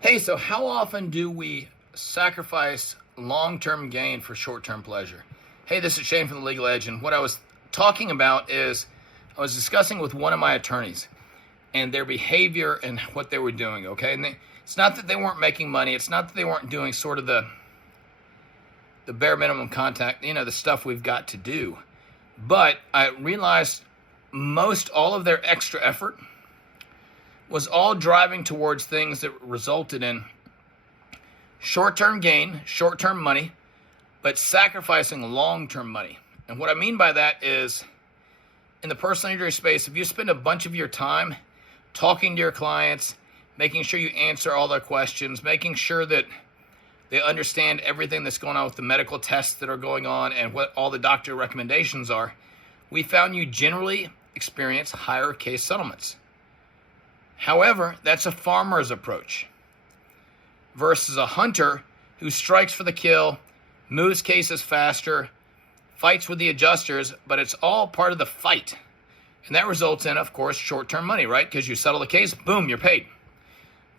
Hey, so how often do we sacrifice long-term gain for short-term pleasure? Hey, this is Shane from the Legal Edge, and what I was talking about is I was discussing with one of my attorneys and their behavior and what they were doing, okay? And it's not that they weren't making money, it's not that they weren't doing sort of the bare minimum contact, the stuff we've got to do. But I realized most all of their extra effort was all driving towards things that resulted in short-term gain, short-term money, but sacrificing long-term money. And what I mean by that is, in the personal injury space, if you spend a bunch of your time talking to your clients, making sure you answer all their questions, making sure that they understand everything that's going on with the medical tests that are going on and what all the doctor recommendations are, we found you generally experience higher case settlements. However, that's a farmer's approach versus a hunter who strikes for the kill, moves cases faster, fights with the adjusters, but it's all part of the fight. And that results in, of course, short-term money, right? Because you settle the case, boom, you're paid.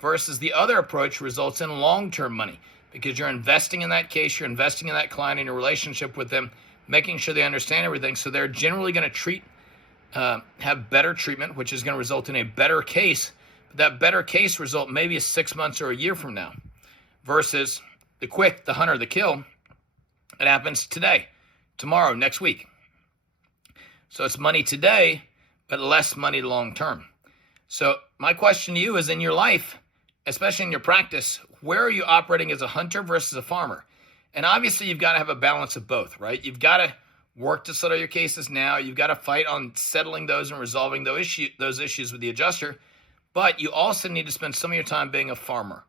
Versus the other approach results in long-term money because you're investing in that case, you're investing in that client, in your relationship with them, making sure they understand everything. So they're generally going to have better treatment, which is going to result in a better case. But that better case result maybe is 6 months or a year from now, versus the hunter, the kill, it happens today, tomorrow, next week. So it's money today, but less money long term. So my question to you is, in your life, especially in your practice, where are you operating as a hunter versus a farmer? And obviously you've got to have a balance of both, right? You've got to work to settle your cases now. You've got to fight on settling those and resolving those issues with the adjuster. But you also need to spend some of your time being a farmer,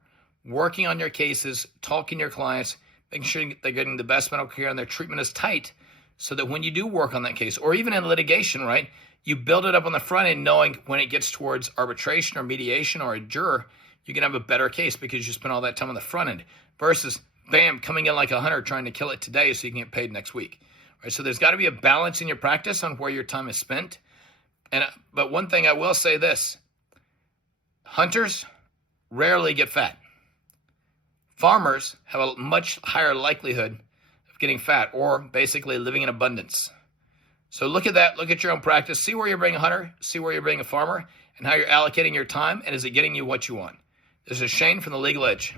working on your cases, talking to your clients, making sure they're getting the best medical care and their treatment is tight, so that when you do work on that case, or even in litigation, right, you build it up on the front end knowing when it gets towards arbitration or mediation or a juror, you can have a better case because you spent all that time on the front end versus, bam, coming in like a hunter trying to kill it today so you can get paid next week. Right? So there's got to be a balance in your practice on where your time is spent. But one thing I will say this, hunters rarely get fat. Farmers have a much higher likelihood of getting fat or basically living in abundance. So look at that. Look at your own practice. See where you're being a hunter. See where you're being a farmer and how you're allocating your time. And is it getting you what you want? This is Shane from the Legal Edge.